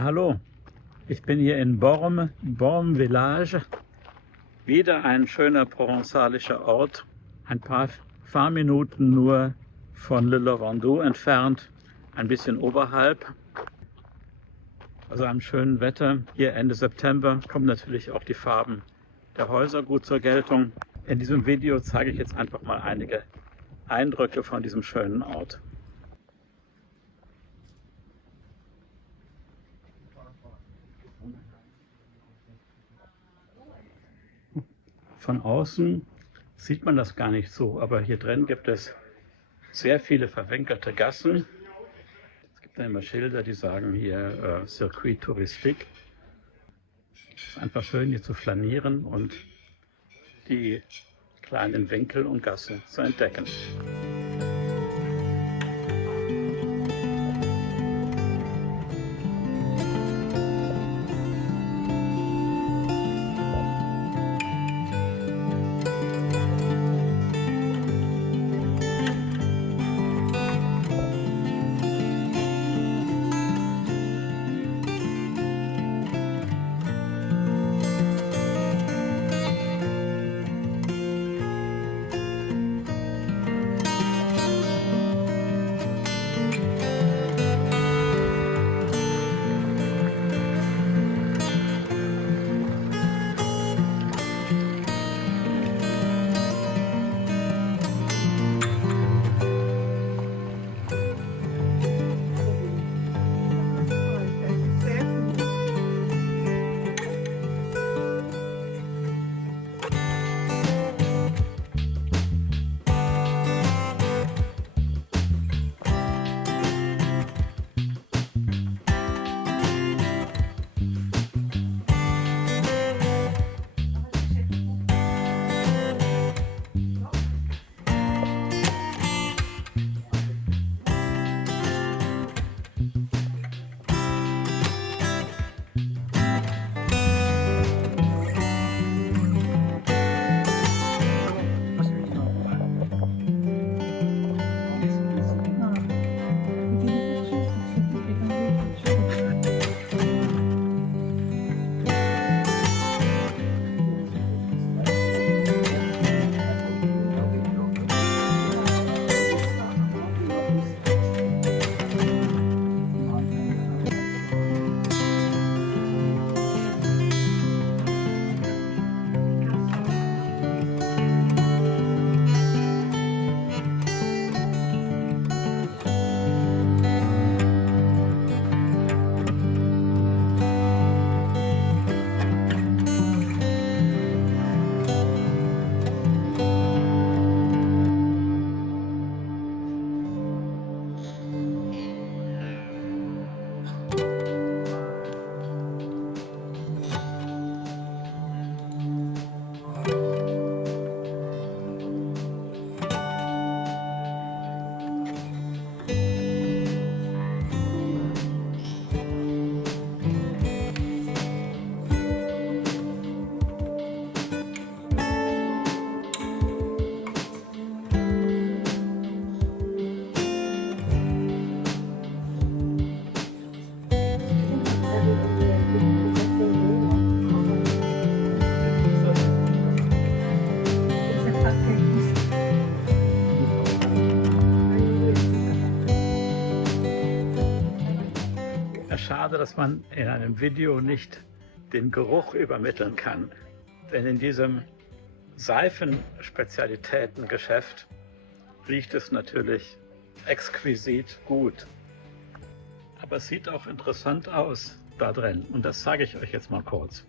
Ja, hallo. Ich bin hier in Bormes Village. Wieder ein schöner provenzalischer Ort. Ein paar Fahrminuten nur von Le Lavandou entfernt. Ein bisschen oberhalb. Also einem schönen Wetter. Hier Ende September kommen natürlich auch die Farben der Häuser gut zur Geltung. In diesem Video zeige ich jetzt einfach mal einige Eindrücke von diesem schönen Ort. Von außen sieht man das gar nicht so, aber hier drin gibt es sehr viele verwinkelte Gassen. Es gibt da immer Schilder, die sagen hier Circuit Touristique. Es ist einfach schön hier zu flanieren und die kleinen Winkel und Gassen zu entdecken. Schade, dass man in einem Video nicht den Geruch übermitteln kann, denn in diesem Seifenspezialitätengeschäft riecht es natürlich exquisit gut. Aber es sieht auch interessant aus da drin und das zeige ich euch jetzt mal kurz.